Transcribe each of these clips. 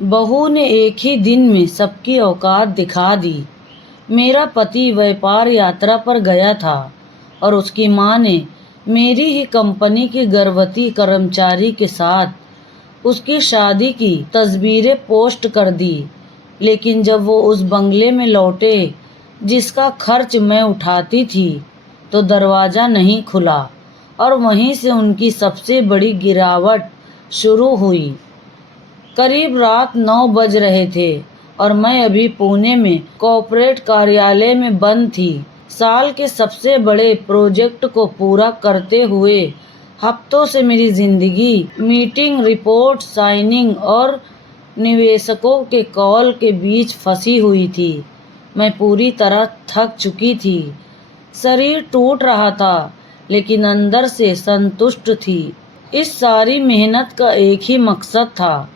बहू ने एक ही दिन में सबकी औकात दिखा दी। मेरा पति व्यापार यात्रा पर गया था और उसकी माँ ने मेरी ही कंपनी की गर्भवती कर्मचारी के साथ उसकी शादी की तस्वीरें पोस्ट कर दी। लेकिन जब वो उस बंगले में लौटे जिसका खर्च मैं उठाती थी, तो दरवाज़ा नहीं खुला और वहीं से उनकी सबसे बड़ी गिरावट शुरू हुई। करीब रात 9 बज रहे थे और मैं अभी पुणे में कॉर्पोरेट कार्यालय में बंद थी। साल के सबसे बड़े प्रोजेक्ट को पूरा करते हुए हफ्तों से मेरी जिंदगी मीटिंग, रिपोर्ट, साइनिंग और निवेशकों के कॉल के बीच फंसी हुई थी। मैं पूरी तरह थक चुकी थी। शरीर टूट रहा था, लेकिन अंदर से संतुष्ट थी। इस सारी मेहनत का एक ही मकसद था,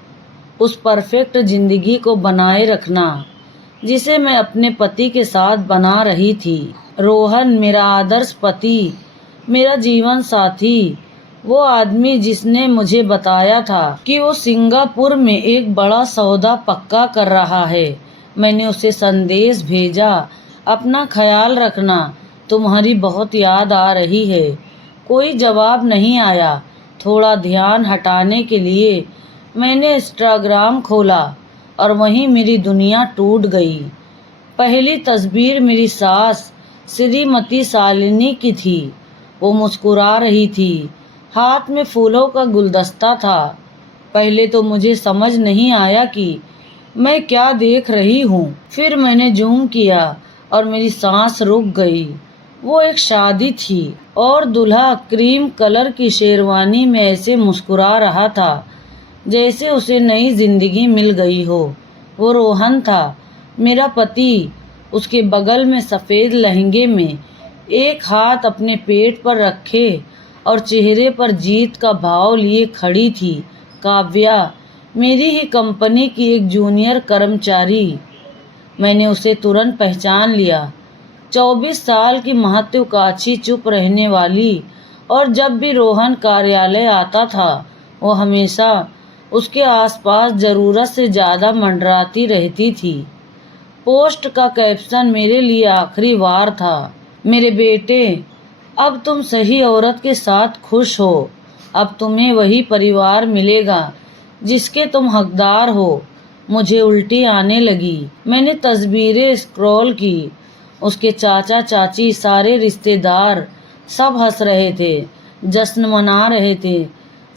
उस परफेक्ट जिंदगी को बनाए रखना जिसे मैं अपने पति के साथ बना रही थी। रोहन मेरा आदर्श पति, मेरा जीवन साथी, वो आदमी जिसने मुझे बताया था कि वो सिंगापुर में एक बड़ा सौदा पक्का कर रहा है। मैंने उसे संदेश भेजा, अपना ख्याल रखना, तुम्हारी बहुत याद आ रही है। कोई जवाब नहीं आया। थोड़ा ध्यान हटाने के लिए मैंने इंस्टाग्राम खोला और वहीं मेरी दुनिया टूट गई। पहली तस्वीर मेरी सास श्रीमती शालिनी की थी। वो मुस्कुरा रही थी, हाथ में फूलों का गुलदस्ता था। पहले तो मुझे समझ नहीं आया कि मैं क्या देख रही हूँ। फिर मैंने जूम किया और मेरी सांस रुक गई। वो एक शादी थी और दूल्हा क्रीम कलर की शेरवानी में ऐसे मुस्कुरा रहा था जैसे उसे नई जिंदगी मिल गई हो। वो रोहन था, मेरा पति। उसके बगल में सफ़ेद लहंगे में एक हाथ अपने पेट पर रखे और चेहरे पर जीत का भाव लिए खड़ी थी काव्या, मेरी ही कंपनी की एक जूनियर कर्मचारी। मैंने उसे तुरंत पहचान लिया। 24 साल की महत्वाकांक्षी, चुप रहने वाली, और जब भी रोहन कार्यालय आता था वो हमेशा उसके आसपास ज़रूरत से ज़्यादा मंडराती रहती थी। पोस्ट का कैप्शन मेरे लिए आखिरी वार था, मेरे बेटे, अब तुम सही औरत के साथ खुश हो। अब तुम्हें वही परिवार मिलेगा जिसके तुम हकदार हो। मुझे उल्टी आने लगी। मैंने तस्वीरें स्क्रॉल की। उसके चाचा चाची, सारे रिश्तेदार, सब हंस रहे थे, जश्न मना रहे थे।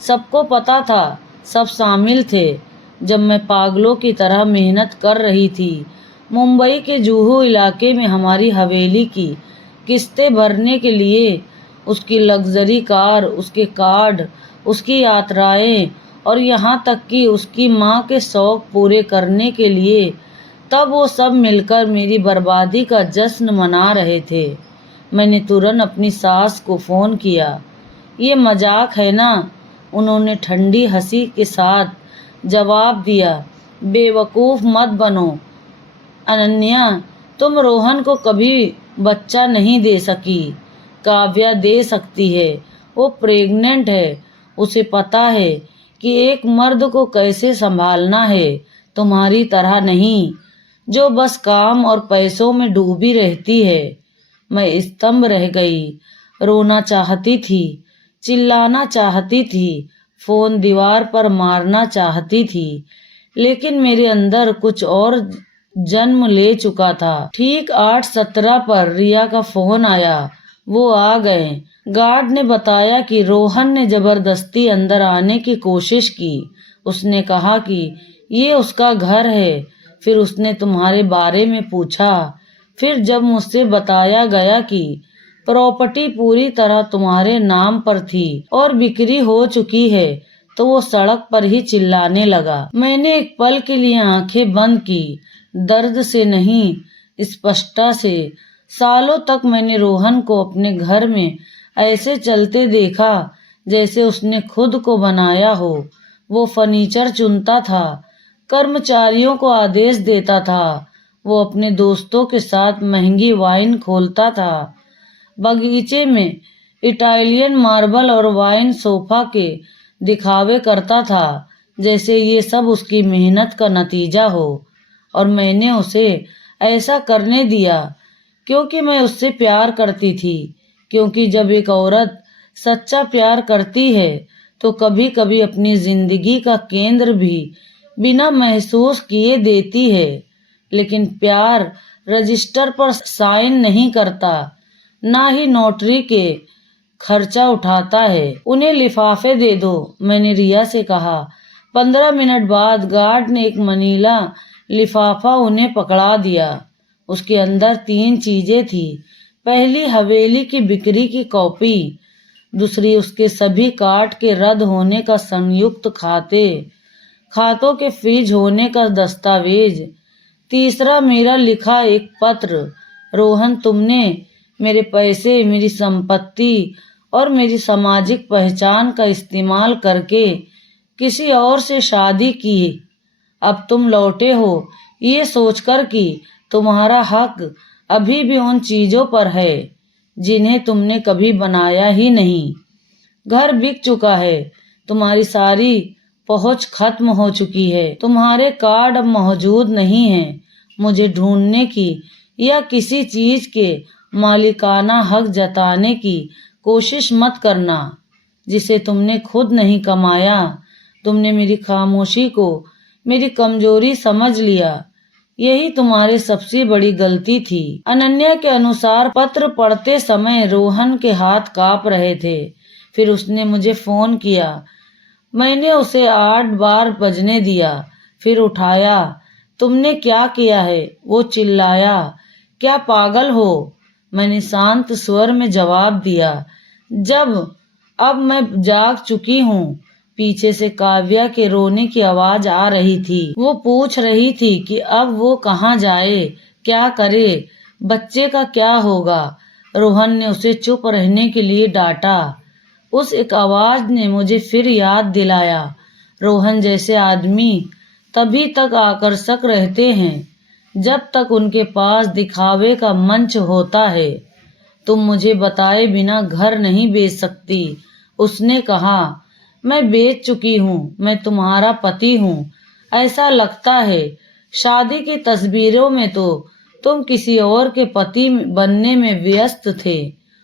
सबको पता था, सब शामिल थे। जब मैं पागलों की तरह मेहनत कर रही थी मुंबई के जुहू इलाके में हमारी हवेली की किस्तें भरने के लिए, उसकी लग्जरी कार, उसके कार्ड, उसकी यात्राएं और यहाँ तक कि उसकी माँ के शौक पूरे करने के लिए, तब वो सब मिलकर मेरी बर्बादी का जश्न मना रहे थे। मैंने तुरंत अपनी सास को फ़ोन किया। ये मजाक है ना? उन्होंने ठंडी हंसी के साथ जवाब दिया, बेवकूफ़ मत बनो अनन्या, तुम रोहन को कभी बच्चा नहीं दे सकी। काव्या दे सकती है। वो प्रेग्नेंट है। उसे पता है कि एक मर्द को कैसे संभालना है, तुम्हारी तरह नहीं जो बस काम और पैसों में डूबी रहती है। मैं स्तंभ रह गई। रोना चाहती थी, चिल्लाना चाहती थी, फोन दीवार पर मारना चाहती थी, लेकिन मेरे अंदर कुछ और जन्म ले चुका था। ठीक 8:17 पर रिया का फोन आया। वो आ गए। गार्ड ने बताया कि रोहन ने जबरदस्ती अंदर आने की कोशिश की। उसने कहा कि ये उसका घर है। फिर उसने तुम्हारे बारे में पूछा। फिर जब मुझसे बताया गया कि प्रॉपर्टी पूरी तरह तुम्हारे नाम पर थी और बिक्री हो चुकी है, तो वो सड़क पर ही चिल्लाने लगा। मैंने एक पल के लिए आंखें बंद की, दर्द से नहीं, स्पष्टता से। सालों तक मैंने रोहन को अपने घर में ऐसे चलते देखा जैसे उसने खुद को बनाया हो। वो फर्नीचर चुनता था, कर्मचारियों को आदेश देता था, वो अपने दोस्तों के साथ महंगी वाइन खोलता था, बगीचे में इटालियन मार्बल और वाइन सोफा के दिखावे करता था। जैसे ये सब उसकी मेहनत का नतीजा हो। और मैंने उसे ऐसा करने दिया क्योंकि मैं उससे प्यार करती थी। क्योंकि जब एक औरत सच्चा प्यार करती है तो कभी कभी अपनी जिंदगी का केंद्र भी बिना महसूस किए देती है। लेकिन प्यार रजिस्टर पर साइन नहीं करता, ना ही नोटरी के खर्चा उठाता है। उन्हें लिफाफे दे दो, मैंने रिया से कहा। 15 मिनट बाद गार्ड ने एक मनीला लिफाफा उन्हें पकड़ा दिया। उसके अंदर 3 चीजें थी। पहली हवेली की बिक्री की कॉपी, दूसरी उसके सभी कार्ड के रद्द होने का संयुक्त खातों के फ्रीज होने का दस्तावेज, तीसरा मेरा लिखा एक पत्र। रोहन, तुमने मेरे पैसे, मेरी संपत्ति और मेरी सामाजिक पहचान का इस्तेमाल करके किसी और से शादी की। अब तुम लौटे हो ये सोचकर कि तुम्हारा हक अभी भी उन चीजों पर है जिन्हें तुमने कभी बनाया ही नहीं। घर बिक चुका है, तुम्हारी सारी पहुंच खत्म हो चुकी है, तुम्हारे कार्ड अब मौजूद नहीं है। मुझे ढूंढने की या किसी चीज के मालिकाना हक जताने की कोशिश मत करना जिसे तुमने खुद नहीं कमाया। तुमने मेरी खामोशी को मेरी कमजोरी समझ लिया, यही तुम्हारी सबसे बड़ी गलती थी। अनन्या के अनुसार पत्र पढ़ते समय रोहन के हाथ कांप रहे थे। फिर उसने मुझे फोन किया। मैंने उसे 8 बार बजने दिया, फिर उठाया। तुमने क्या किया है? वो चिल्लाया। क्या पागल हो? मैंने शांत स्वर में जवाब दिया। अब मैं जाग चुकी हूँ। पीछे से काव्या के रोने की आवाज आ रही थी। वो पूछ रही थी कि अब वो कहाँ जाए, क्या करे, बच्चे का क्या होगा। रोहन ने उसे चुप रहने के लिए डांटा। उस एक आवाज ने मुझे फिर याद दिलाया, रोहन जैसे आदमी तभी तक आकर्षक रहते हैं जब तक उनके पास दिखावे का मंच होता है। तुम मुझे बताए बिना घर नहीं बेच सकती, उसने कहा। मैं बेच चुकी हूँ, मैं तुम्हारा पति हूँ। ऐसा लगता है शादी की तस्वीरों में तो तुम किसी और के पति बनने में व्यस्त थे।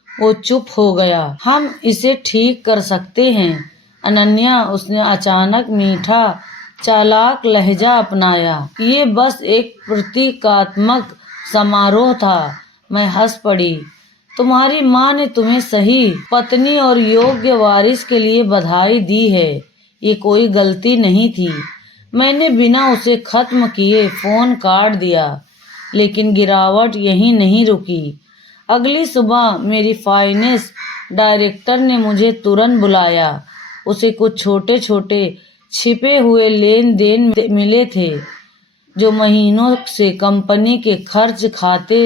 वो चुप हो गया। हम इसे ठीक कर सकते हैं अनन्या, उसने अचानक मीठा चालाक लहजा अपनाया। ये बस एक प्रतीकात्मक समारोह था। मैं हंस पड़ी। तुम्हारी माँ ने तुम्हें सही पत्नी और योग्य वारिस के लिए बधाई दी है, ये कोई गलती नहीं थी। मैंने बिना उसे खत्म किए फोन काट दिया। लेकिन गिरावट यहीं नहीं रुकी। अगली सुबह मेरी फाइनेंस डायरेक्टर ने मुझे तुरंत बुलाया। उसे कुछ छोटे छोटे छिपे हुए लेन देन मिले थे जो महीनों से कंपनी के खर्च खाते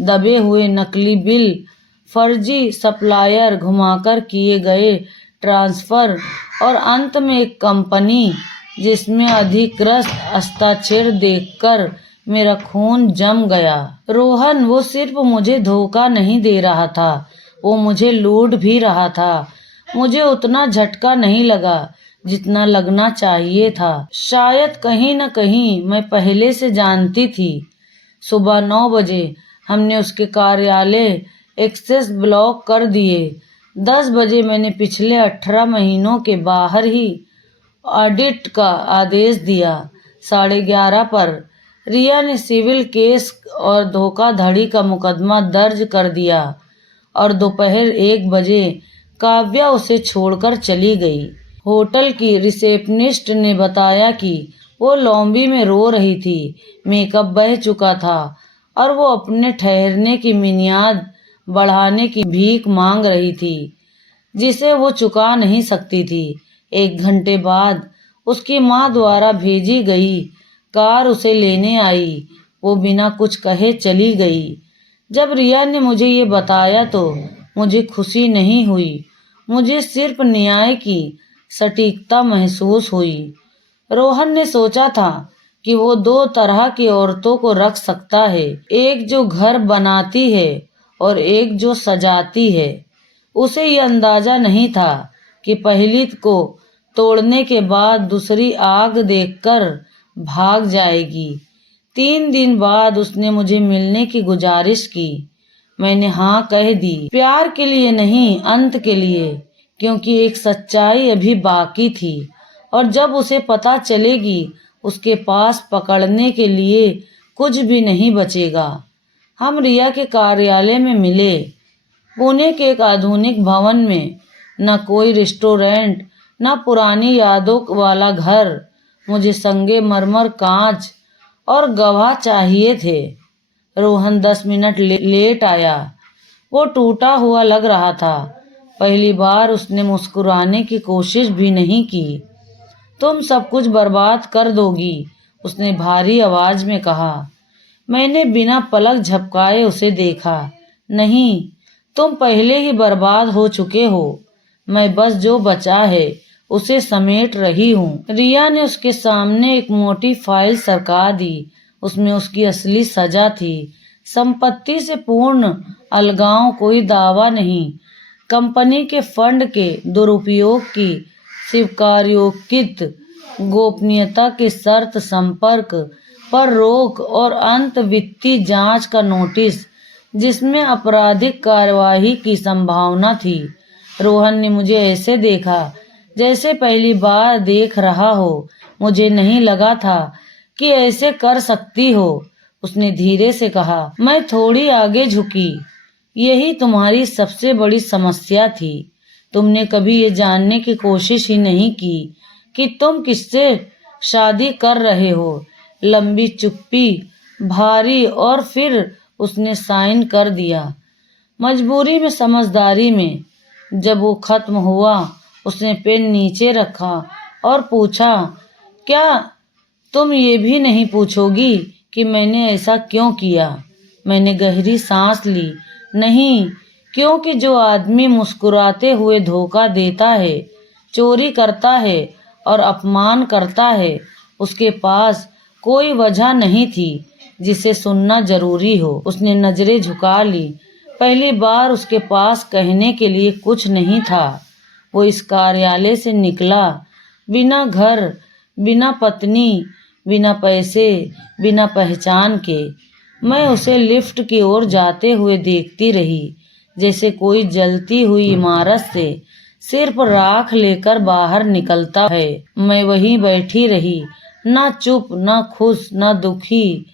दबे हुए नकली बिल, फर्जी सप्लायर, घुमाकर किए गए ट्रांसफर और अंत में एक कंपनी जिसमें अधिकृत हस्ताक्षर देखकर मेरा खून जम गया। रोहन, वो सिर्फ मुझे धोखा नहीं दे रहा था, वो मुझे लूट भी रहा था। मुझे उतना झटका नहीं लगा जितना लगना चाहिए था। शायद कहीं न कहीं मैं पहले से जानती थी। सुबह 9 बजे हमने उसके कार्यालय एक्सेस ब्लॉक कर दिए। 10 बजे मैंने पिछले 18 महीनों के बाहर ही ऑडिट का आदेश दिया। 11:30 पर रिया ने सिविल केस और धोखाधड़ी का मुकदमा दर्ज कर दिया और दोपहर 1 बजे काव्या उसे छोड़कर चली गई। होटल की रिसेप्शनिस्ट ने बताया कि वो लॉबी में रो रही थी। मेकअप बह चुका था और वो अपने ठहरने की मियाद बढ़ाने की भीख मांग रही थी जिसे वो चुका नहीं सकती थी। 1 घंटे बाद उसकी माँ द्वारा भेजी गई कार उसे लेने आई। वो बिना कुछ कहे चली गई। जब रिया ने मुझे ये बताया तो मुझे खुशी नहीं हुई, मुझे सिर्फ न्याय की सटीकता महसूस हुई। रोहन ने सोचा था कि वो 2 तरह की औरतों को रख सकता है, एक जो घर बनाती है और एक जो सजाती है। उसे ये अंदाजा नहीं था कि पहली को तोड़ने के बाद दूसरी आग देखकर भाग जाएगी। 3 दिन बाद उसने मुझे मिलने की गुजारिश की। मैंने हाँ कह दी, प्यार के लिए नहीं, अंत के लिए, क्योंकि एक सच्चाई अभी बाकी थी और जब उसे पता चलेगी उसके पास पकड़ने के लिए कुछ भी नहीं बचेगा। हम रिया के कार्यालय में मिले, पुणे के एक आधुनिक भवन में। न कोई रेस्टोरेंट, न पुरानी यादों वाला घर। मुझे संगमरमर कांच और गवाह चाहिए थे। रोहन 10 मिनट लेट आया। वो टूटा हुआ लग रहा था। पहली बार उसने मुस्कुराने की कोशिश भी नहीं की। तुम सब कुछ बर्बाद कर दोगी, उसने भारी आवाज में कहा। मैंने बिना पलक झपकाए उसे देखा। नहीं, तुम पहले ही बर्बाद हो चुके हो। मैं बस जो बचा है उसे समेट रही हूँ। रिया ने उसके सामने एक मोटी फाइल सरका दी। उसमें उसकी असली सजा थी। संपत्ति से पूर्ण अलगाव, कोई दावा नहीं। कंपनी के फंड के दुरुपयोग की स्वीकार्योचित गोपनीयता की शर्त, संपर्क पर रोक और अंत वित्तीय जांच का नोटिस जिसमें आपराधिक कार्यवाही की संभावना थी। रोहन ने मुझे ऐसे देखा जैसे पहली बार देख रहा हो। मुझे नहीं लगा था कि ऐसे कर सकती हो, उसने धीरे से कहा। मैं थोड़ी आगे झुकी। यही तुम्हारी सबसे बड़ी समस्या थी। तुमने कभी ये जानने की कोशिश ही नहीं की कि तुम किससे शादी कर रहे हो। लंबी चुप्पी, भारी, और फिर उसने साइन कर दिया। मजबूरी में, समझदारी में। जब वो खत्म हुआ उसने पेन नीचे रखा और पूछा, क्या तुम ये भी नहीं पूछोगी कि मैंने ऐसा क्यों किया? मैंने गहरी सांस ली। नहीं, क्योंकि जो आदमी मुस्कुराते हुए धोखा देता है, चोरी करता है और अपमान करता है, उसके पास कोई वजह नहीं थी जिसे सुनना जरूरी हो। उसने नजरें झुका ली। पहली बार उसके पास कहने के लिए कुछ नहीं था। वो इस कार्यालय से निकला बिना घर, बिना पत्नी, बिना पैसे, बिना पहचान के। मैं उसे लिफ्ट की ओर जाते हुए देखती रही, जैसे कोई जलती हुई इमारत से सिर्फ राख लेकर बाहर निकलता है। मैं वहीं बैठी रही, ना चुप, ना खुश, ना दुखी,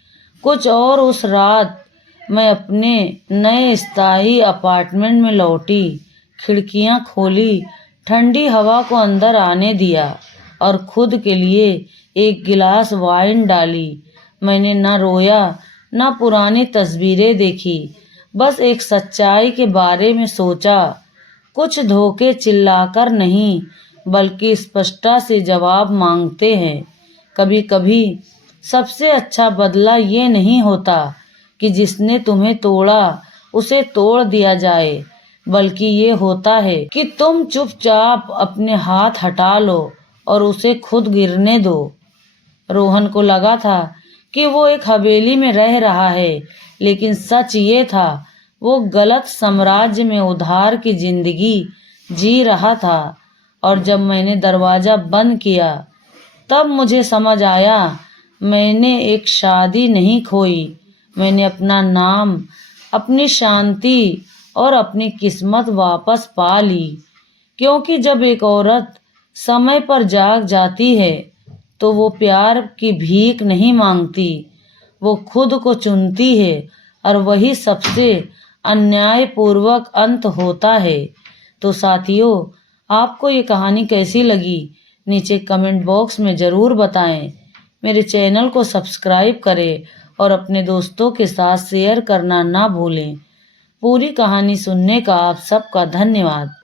कुछ और। उस रात मैं अपने नए स्थायी अपार्टमेंट में लौटी, खिड़कियां खोली, ठंडी हवा को अंदर आने दिया और खुद के लिए एक गिलास वाइन डाली। मैंने ना रोया, ना पुरानी तस्वीरें देखी, बस एक सच्चाई के बारे में सोचा। कुछ धोखे चिल्लाकर नहीं, बल्कि स्पष्टता से जवाब मांगते हैं। कभी कभी सबसे अच्छा बदला ये नहीं होता कि जिसने तुम्हें तोड़ा उसे तोड़ दिया जाए, बल्कि ये होता है कि तुम चुपचाप अपने हाथ हटा लो और उसे खुद गिरने दो। रोहन को लगा था कि वो एक हवेली में रह रहा है, लेकिन सच ये था वो गलत साम्राज्य में उधार की जिंदगी जी रहा था। और जब मैंने दरवाजा बंद किया तब मुझे समझ आया, मैंने एक शादी नहीं खोई, मैंने अपना नाम, अपनी शांति और अपनी किस्मत वापस पा ली। क्योंकि जब एक औरत समय पर जाग जाती है तो वो प्यार की भीख नहीं मांगती, वो खुद को चुनती है, और वही सबसे अन्यायपूर्वक अंत होता है। तो साथियों, आपको ये कहानी कैसी लगी नीचे कमेंट बॉक्स में ज़रूर बताएं। मेरे चैनल को सब्सक्राइब करें और अपने दोस्तों के साथ शेयर करना ना भूलें। पूरी कहानी सुनने का आप सबका धन्यवाद।